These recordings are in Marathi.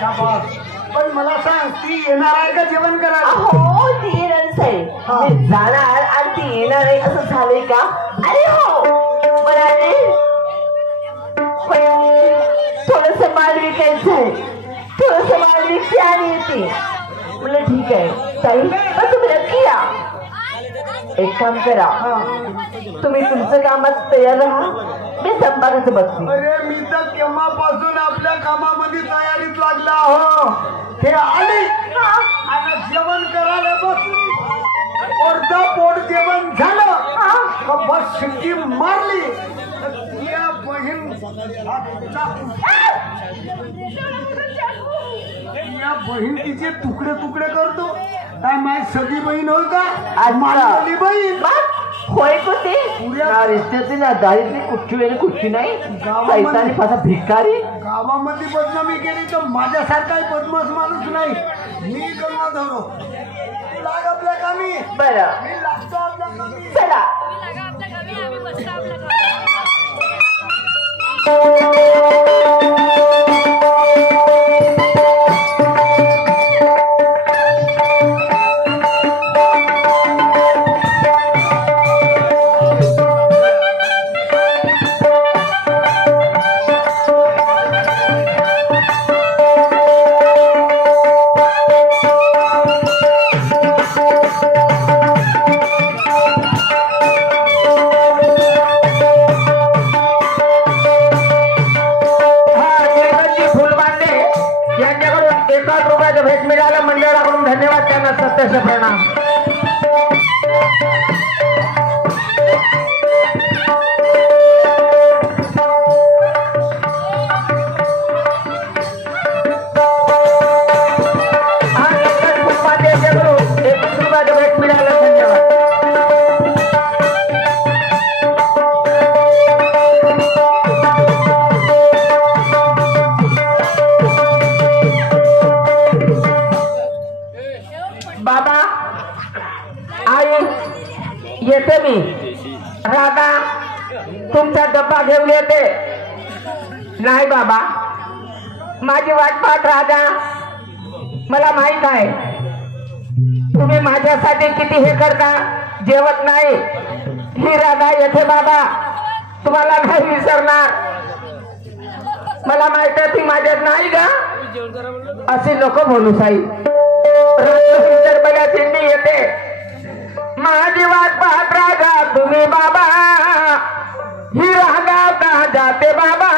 शाबास. पण मला सांग, ती येणार आहे का जेवण करायला? हो ती येणारच आहे. मी जाणार आणि ती येणार आहे असं झालंय का? अरे हो म्हणाले थोडस माल विकायचंय, थोडस माल विकते आणि येते. म्हणलं ठीक आहे ताई, पण तुम्ही नक्की या. एक काम करा, तुम्ही तुमचं कामात तयार राहा, मी संपादनाचं बघते. अरे मी तर केव्हापासून आपल्या कामामध्ये तयारीत लागला हो. हे आले आणि जेवण करायला बसली. अर्धा पोट जेवण झालं का बस शिट्टी मारली. या बहीण या बहीण तिचे तुकडे तुकडे करतो. काय माझी सगळी बहीण होय का? माझी बहीण होय कोणती रिश्त्याची ना दारीतली कुठची वेळी कुठची नाही. पैसाने फासा भिकारी गावामध्ये बदनामी केली तर माझ्यासारखा बदमाश माणूस नाही. मी गंगा धरो लाग आपल्या कामी. बरं मी लागतो आपल्या कामी. चला. भेट मिळाला मंडळाकडून धन्यवाद. त्यांना सत्याचे प्रणाम. भेट मिळाला धन्यवाद. बाबा आई येते मी. राधा तुमचा डब्बा घेऊन येते. नाही बाबा, माझी वाट पाहत राधा. मला माहित आहे तुम्ही माझ्यासाठी किती हे करता. जेवत नाही ही राधा येते बाबा. तुम्हाला नाही विसरणार. मला माहित आहे ती माझ्यात नाही का. असे नको बोलू साई. बघा चिंडी येते. माझी वाट पाहत राजा तुम्ही बाबा. ही रागा का जाते बाबा.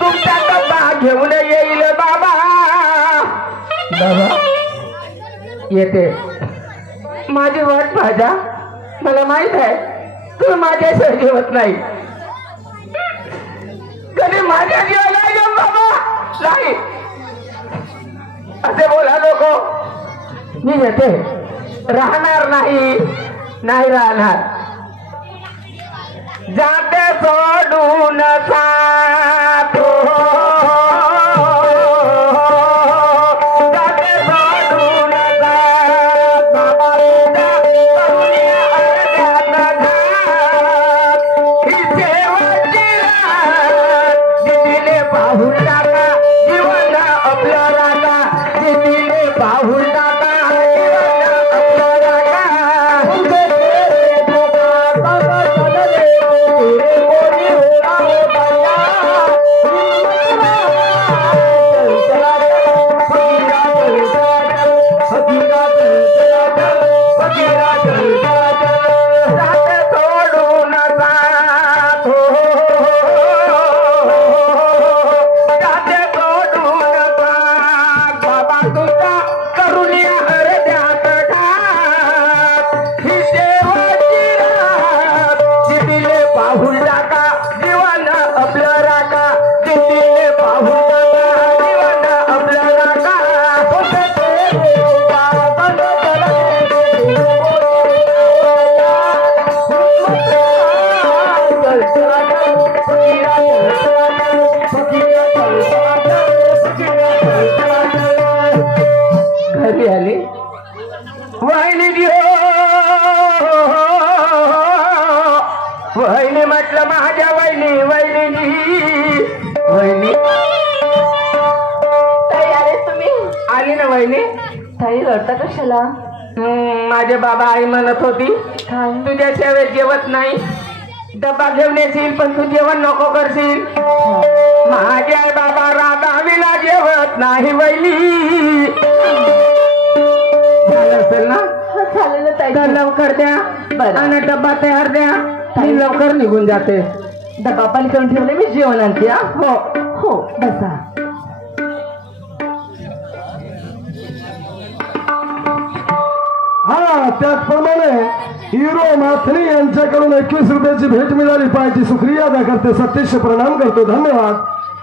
तुमचा डब्बा घेऊन येईल बाबा. बाबा येते. माझी वाट पाहता. मला माहित आहे तुम्ही माझ्याशिवाय जेवत नाही. कधी माझ्या जेवायला बाबा नाही असे बोला नको. मी येते. राहणार नाही, नाही राहणार. जाते सोडून सातो. जाते सोडून सात बाबा. ही शेवटची रात दिदीने पाहून टाका. जीवन आपलं रागा दिदीने पाहून टाका. कोणी वहिनी. ताई रडता कशाला? माझे बाबा आई म्हणत होती काय? तुझ्या सेवेत जेवत नाही, डबा घेऊन येशील पण तू जेवण नको करशील. माझे आई बाबा राधावीला जेवत नाही वहिनी. झालं असेल ना? झालं ना ताई. तर लवकर द्या बरं. आणि डब्बा तयार द्या. मी लवकर निघून जाते. डबा पण करून ठेवले मी, जेवण आणते. हो हो बसा. हा त्याचप्रमाणे हिरो माथनी यांच्याकडून 21 रुपयाची भेट मिळाली पाहिजे. शुक्रिया अदा करते, सतीश प्रणाम करतो, धन्यवाद.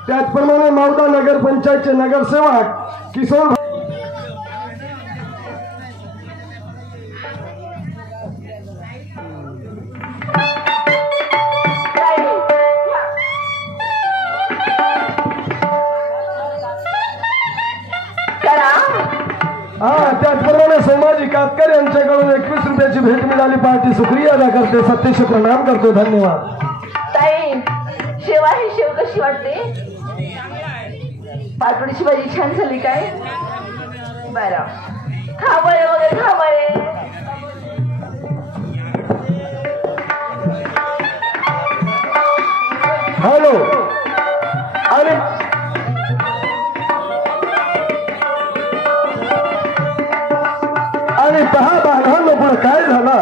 त्याचप्रमाणे मौदा नगर पंचायतचे नगरसेवक किशोर त्याचप्रमाणे सोमाजी कातकर यांच्याकडून 21 रुपयाची भेट मिळाली पाहिजे. शुक्रिया अदा करते, सतीश प्रणाम करतो, धन्यवाद. ताई शेव आहे, शेव कशी वाटते? पाटोडीची भाजी छान झाली काय? बरं खा बरे वगैरे खा बरे. हॅलो आणि पहा बाघांनो पण काय झालं.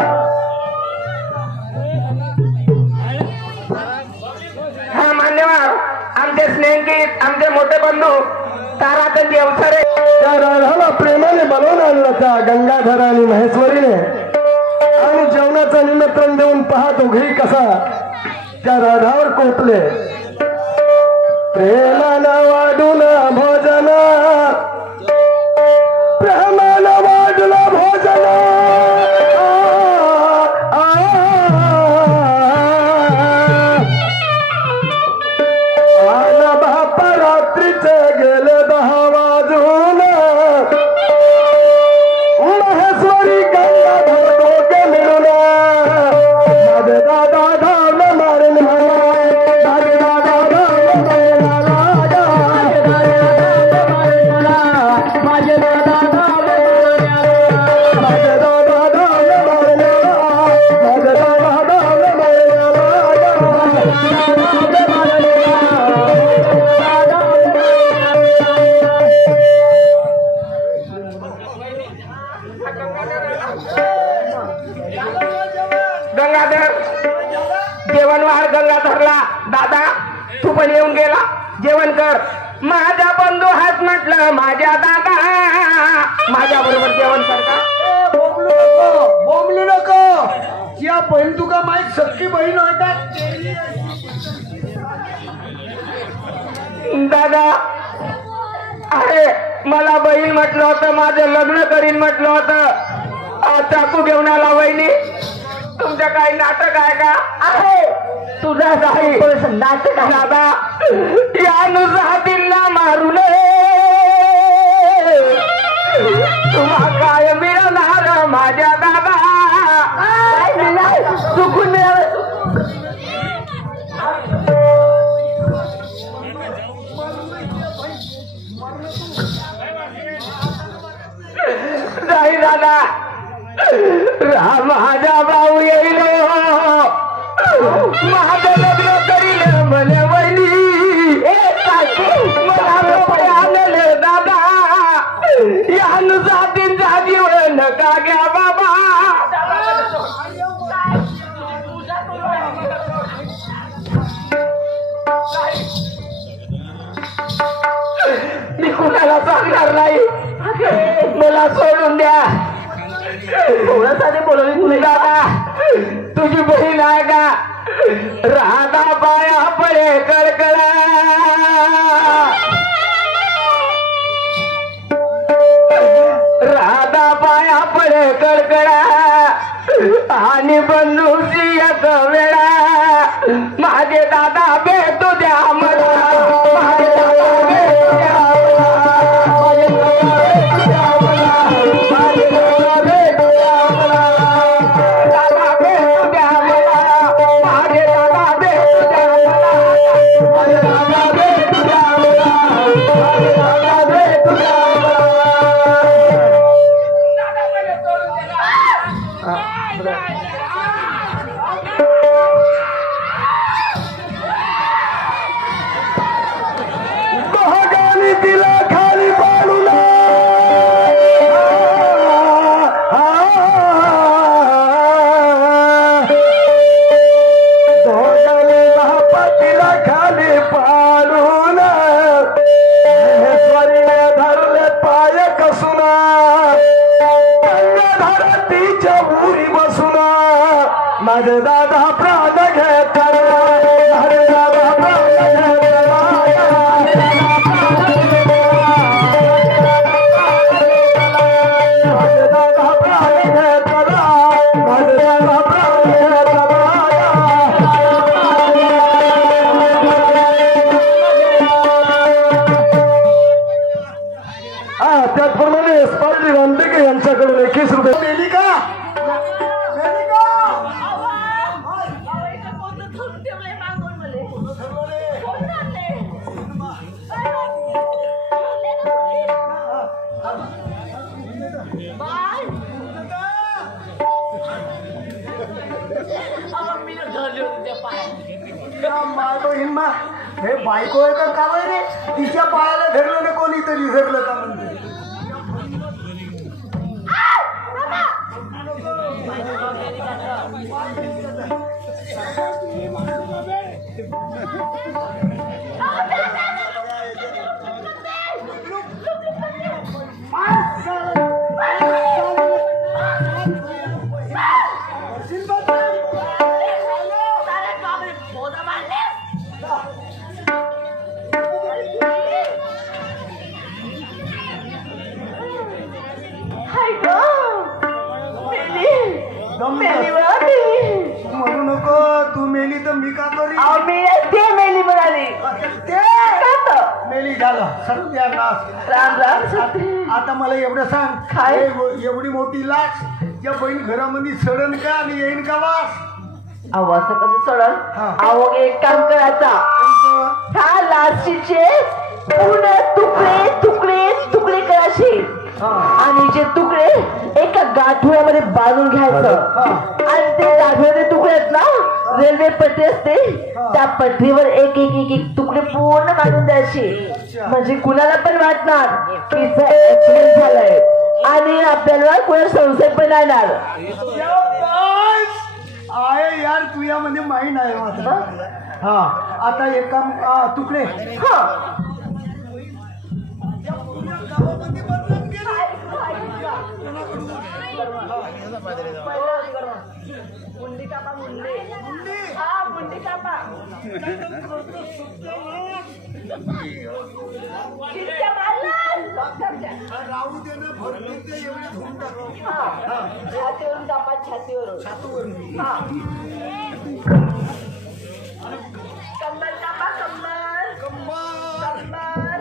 हा मान्यवर आमचे स्नेहित आमचे मोठे बंधू ताराचंद अवसरे त्या राधाला प्रेमाने बोलवून आणलं त्या गंगाधर आणि महेश्वरीने आणि जेवणाचं निमंत्रण देऊन पहा दोघेही कसा त्या राधावर कोपले. प्रेमानं वाढून भोजन, प्रेमानं वाढून भोजन, आला बाप रात्रीचे गेले 10 वाजून, महेश्वरी गंगाधर दोघे मिळून माझे दादा धावले मारून माझे दादा धावले माझे दादा धावले माझे दादा धावले माझे दादा धावले गंगाधर जेवण वाढ. गंगाधरला दादा तू पण येऊन गेला, जेवण कर. माझा बंधू हाच म्हटलं माझ्या दादा माझ्या बरोबर जेवण कर का? बोंबलू नको. या बहीण तुका माहीत सक्की बहीण आहे का? दादा अरे मला बहीण म्हटलं होतं, माझं लग्न करीन म्हटलं होतं. आज चाकू घेऊन आला वहिनी. तुमचं काही नाटक आहे का? आहे तुझा काही नाटक आहे. दादा या नुजातींना मारू नये, तुम्हा काय मिळणार माझ्या दादा? चुकून मिळालं. नाही दादा, माझा भाऊ येईल, माझं लग्न करील म्हणे वहिनी. मला रुपये आणले दादा, या नुजातींचा जीव नका घ्या बाबा. मी कुणाला सांगणार नाही, मला सोडून द्या. थोडं साधे बोलवली तुला. दादा तुझी बहीण आहे का? राधा पाया पडे कडकडा, राधा पाया पडे कडकडा आणि बंधूची एक वेळा माझे दादा भेटू द्या मला. माझे दादा भेटू द्या मला. माझे दादा प्राण घेतला माझे दादा प्राण घेतला माझे दादा प्राण घेतला माझे दादा प्राण घेतला त्याचप्रमाणे स्पार्टी रामटेके यांच्याकडून 21 रुपये मेली का मेली का मारतो हिम्मा हे बायको आहे का काय रे तिच्या पायाला धरलं ना कोणीतरी धरलं का म्हणते म्हणू नको तू मेली तर मी का करी ते मेली म्हणाली ते मेली झालं सत्यानाश राम राम आता मला एवढं सांग काय? एवढी मोठी लाच या बहीण घरामध्ये सडन का आणि येईन का वास अहो असं कसं सोडल हा. अहो एक काम करायचा ह्या लाशीचे पूर्ण तुकडे तुकडे तुकडे करायचे आणि जे तुकडे एका गाठोड्यामध्ये बांधून घ्यायचं आणि ते गाठोड्याचे तुकडे आहेत ना रेल्वे पट्टी असते त्या पट्टीवर एक एक एक एक तुकडे पूर्ण बांधून द्यायचे म्हणजे कुणाला पण वाटणार की ऍक्सिडेंट झालाय आणि आपल्याला कोणा संशय पण येणार आहे यार तू यामध्ये माहीत आहे मात्र हा आता एक काम तुकडे हा मुंडी कापा मुंडी हा मुंडी कापा राहू दे ना भरपूर ते एवढे धुवून टाकू छातीवरून कापा छातीवरून हा कंबर कापा कंबर कंबर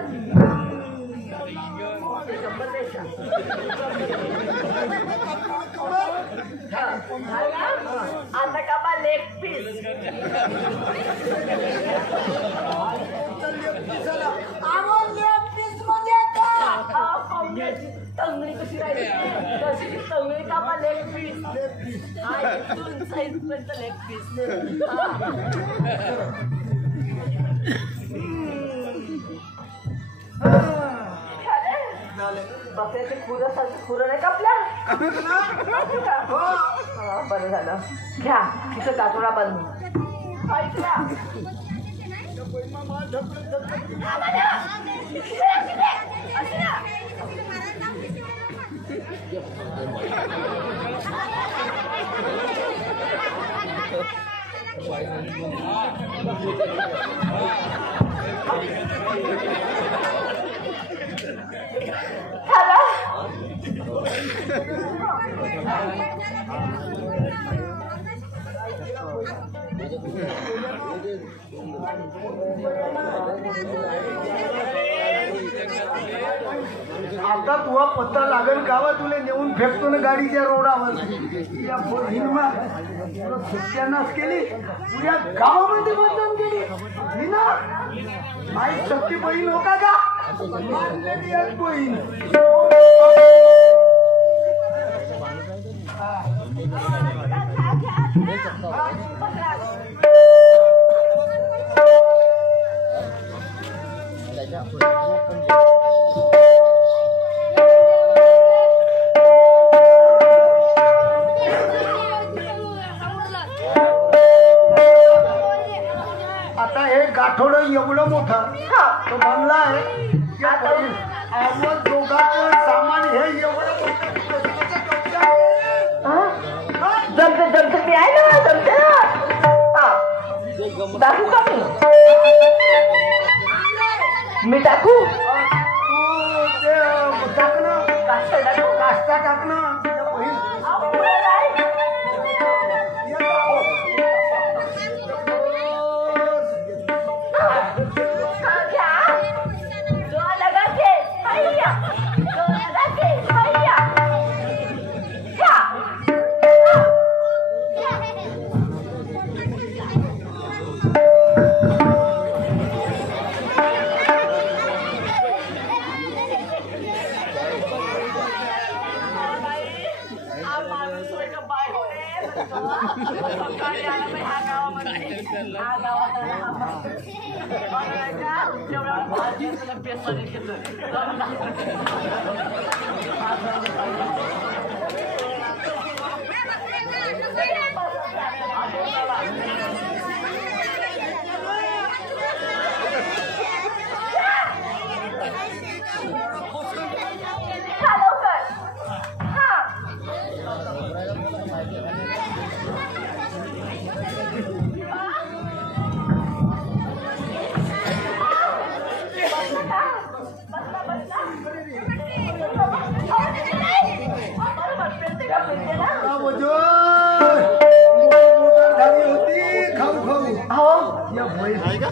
आता कापा लेग पीस तंगडी कशी राहिली तशी तंगडी कापा लेग पीस साईज पर्यंत लेग पीस बकऱ्याचे खुरं नाही कापल्या बरं झालं घ्या तिथं काटोरा बांधून ऐकला आता तुला पत्ता लागेल गावा तुला नेऊन फेकतो ना गाडीच्या रोडावर या हिनमा सत्यानाश केली तुझ्या गावामध्ये मतदान केली हिना माई सक्की बहीण हो का मानलेली एक बहीण आता हे गाठोड एवढं मोठं तो बंगला आहे आवाज दोघांचं सामान हे एवढं मोठं जमते मी आहे ना जमते दाखवू का मी टाकू तू ते टाक ना, काष्टा टाकू काष्टा टाक ना. तिच्या बहीण अहो, पुढं नाही. हाँ, क्या? जो लगा के, भैया. जो लगा के, भैया. क्या?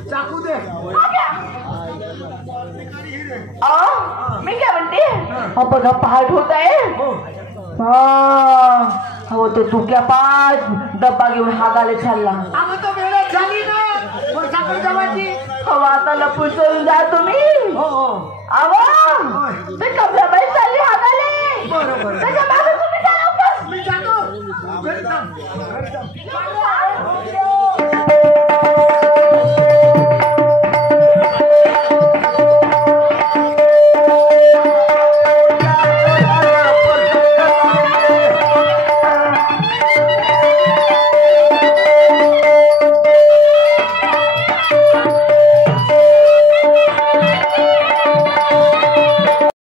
चाकू दे. मी काय म्हणते हा बघा पहाट होत आहे हो तो चुक्या पाच डब्बा घेऊन हागाले चालला अगं तो वेळेत झाली ना, पण साखर जमाची. हो आता लपून चलून जा तुम्ही हो हो. आव